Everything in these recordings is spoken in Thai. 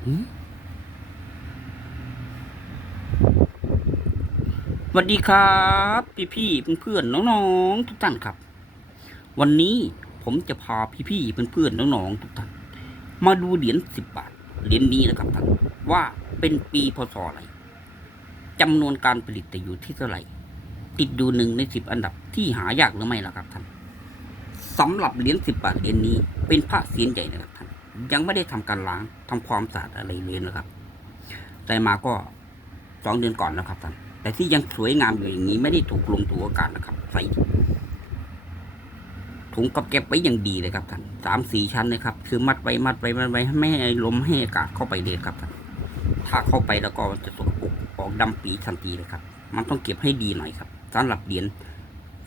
สวัสดีครับ พี่พี่เพื่อนๆน้องๆทุกท่านครับ วันนี้ผมจะพาพี่พี่เพื่อนๆน้องๆทุกท่านมาดูเหรียญสิบบาทเหรียญนี้นะครับท่านว่าเป็นปีพศอะไรจำนวนการผลิตจะอยู่ที่เท่าไหร่ ติดดูหนึ่งในสิบอันดับที่หายากหรือไม่ล่ะครับท่านสำหรับเหรียญสิบบาทเหรียญนี้เป็นพระเสียนใหญ่นะครับท่าน ยังไม่ได้ทำการล้างทำความสะอาดอะไรเลยนะครับได้มาก็สองเดือนก่อนนะครับท่านแต่ที่ยังสวยงามอยู่อย่างนี้ไม่ได้ถูกลงตัวอากาศนะครับ ใส่ถุงกับเก็บไว้อย่างดีเลยครับท่านสามสี่ชั้นนะครับ คือมัดไว้มัดไว้มัดไว้ไม่ให้ลมให้อากาศเข้าไปเลยครับท่านถ้าเข้าไปแล้วก็จะสกปรกออกดำปีทันทีเลยครับ มันต้องเก็บให้ดีหน่อยครับสำหรับเหรียญ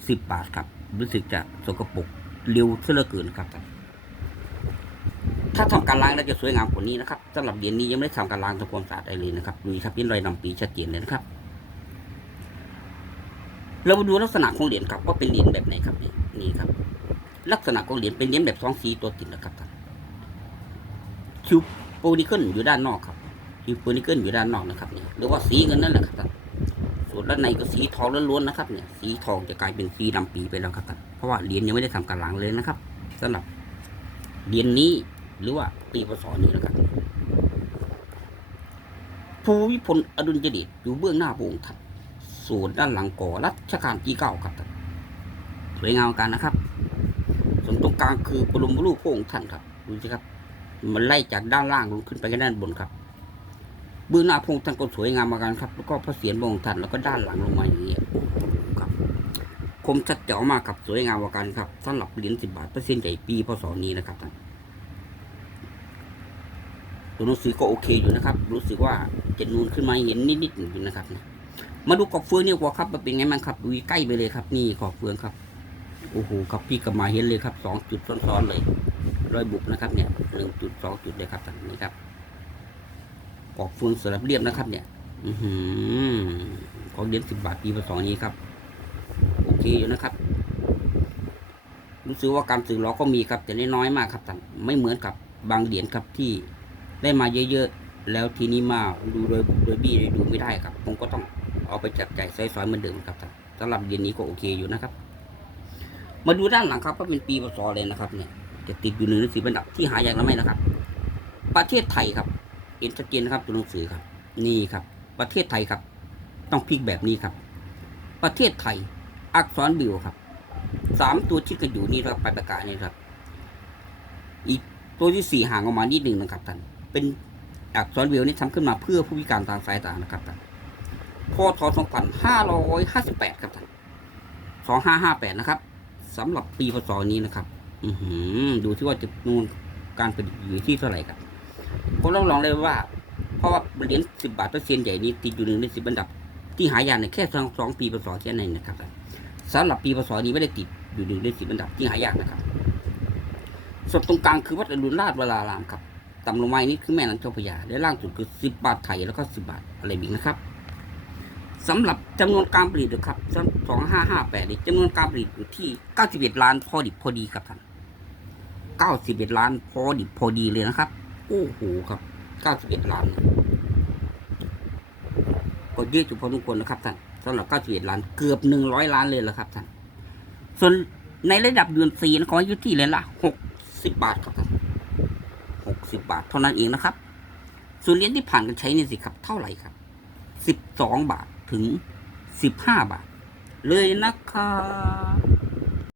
สิบบาทครับ รู้สึกจะสกปรกเร็วเสียเหลือเกินครับท่าน ถ้าทำการล้างแล้วจะสวยงามกว่านี้นะครับสำหรับเหรียญนี้ยังไม่ได้ทำการล้างทำความสะอาดอะไรเลยนะครับดูครับยันรอยนำปีชัดเจนเลยนะครับ เรามาดูลักษณะของเหรียญครับว่าเป็นเหรียญแบบไหนครับนี่นี่ครับ ลักษณะของเหรียญเป็นเหรียญแบบสองสีตัวติดนะครับท่านคิวโปนิเกิลอยู่ด้านนอกครับคิวโปนิเกิลอยู่ด้านนอกนะครับนี่หรือว่าสีเงินนั่นแหละครับท่านส่วนด้านในก็สีทองล้วนๆนะครับเนี่ยสีทองจะกลายเป็นสีดำปีไปแล้วครับท่านเพราะว่าเหรียญยังไม่ได้ทำการล้างเลยนะครับสำหรับเหรียญนี้ หรือว่าปีพศนี้แล้วกันภูวิพลอดุลยเดชอยู่เบื้องหน้าพระองค์ท่านส่วนด้านหลังก่อรัชกาลที่เก้าครับสวยงามกันนะครับ ส่วนตรงกลางคือบรมรูปพระองค์ท่านครับดูสิครับ มันไล่จากด้านล่างลงขึ้นไปกันด้านบนครับ เบื้องหน้าพระองค์ท่านก็สวยงามเหมากันครับ แล้วก็พระเศียรพระองค์ท่านแล้วก็ด้านหลังลงมาอย่างนี้ครับ คมชัดเจ๋วมากครับสวยงามเหมากันครับสำหรับเหรียญสิบบาทเปอร์เซ็นต์ใหญ่ปีพศนี้นะครับท่าน ตัวหนังสือก็โอเคอยู่นะครับ รู้สึกว่าจะนูนขึ้นมาเห็นนิดๆอยู่นะครับ มาดูกอบเฟืองนี่กว่าครับมันเป็นไงบ้างครับดูใกล้ไปเลยครับ นี่กอบเฟืองครับโอ้โหครับพี่กลับมาเห็นเลยครับสองจุดซ้อนๆเลยรอยบุบนะครับเนี่ยหนึ่งจุดสองจุดเลยครับท่านนี่ครับกอบเฟืองสลับเรียบนะครับ เนี่ย อือหือของเหรียญสิบบาทปีพศนี้ครับ โอเคอยู่นะครับรู้สึกว่าการสื่อล้อก็มีครับแต่น้อยมากครับท่านไม่เหมือนกับบางเหรียญครับที่ ได้มาเยอะๆ แล้วทีนี้มาดูโดยโดยบี้ดูไม่ได้ครับ ผมก็ต้องเอาไปจับใจใส่ซอยเหมือนเดิมครับสำหรับเย็นนี้ก็โอเคอยู่นะครับ มาดูด้านหลังครับก็เป็นปีพศเลยนะครับเนี่ยจะติดอยู่หนึ่งในสิบอันดับที่หายากแล้วไหมนะครับ ประเทศไทยครับเห็นชัดเจนนะครับตัวหนังสือครับ นี่ครับ ประเทศไทยครับ ต้องพลิกแบบนี้ครับ ประเทศไทย อักษรบิวครับสามตัวชิดกันอยู่นี่ครับปลายปากกาเนี่ยครับ อีกตัวที่สี่ห่างออกมานิดหนึ่งนะครับท่าน เป็นอักษรวิวนี่ทำขึ้นมาเพื่อผู้พิการทางสายตานะครับท่านพศ2558 ครับท่าน2558 นะครับสำหรับปีพศนี้นะครับ อือหือดูที่ว่าจะนูนการผลิตอยู่ที่เท่าไหร่ครับผมต้องลองเลยว่า เพราะว่าเหรียญ10 บาทเปอร์เซ็นต์ใหญ่นี้ติดอยู่หนึ่งในสิบอันดับ ที่หายากในแค่สองสองปีพศแค่นั้นนะครับท่านสำหรับปีพศนี้ไม่ได้ติดอยู่หนึ่งในสิบอันดับที่หายากนะครับส่วนตรงกลางคือวัดอรุณราชวรารามครับ ต่ำลงมาอีกนี่คือแม่น้ำเจ้าพระยาและล่างสุดคือสิบบาทไทยแล้วก็สิบบาทอะไรบิกนะครับสำหรับจำนวนการผลิตนะครับสองห้าห้าแปดจำนวนการผลิตอยู่ที่เก้าสิบเอ็ดล้านพอดิบพอดีครับท่านเก้าสิบเอ็ดล้านพอดิบพอดีเลยนะครับ โอ้โหครับเก้าสิบเอ็ดล้านเนี่ยก็เยอะจุพอสมควรนะครับท่านสำหรับเก้าสิบเอ็ดล้านเกือบหนึ่งร้อยล้านเลยและครับท่านส่วนในระดับเดือนสี่นะขออยู่ที่เลยละหกสิบบาทครับ สิบบาทเท่านั้นเองนะครับ ส่วนเหรียญที่ผ่านการใช้นี่สิครับเท่าไหร่ครับสิบสองบาทถึงสิบห้าบาท เลยนะครับ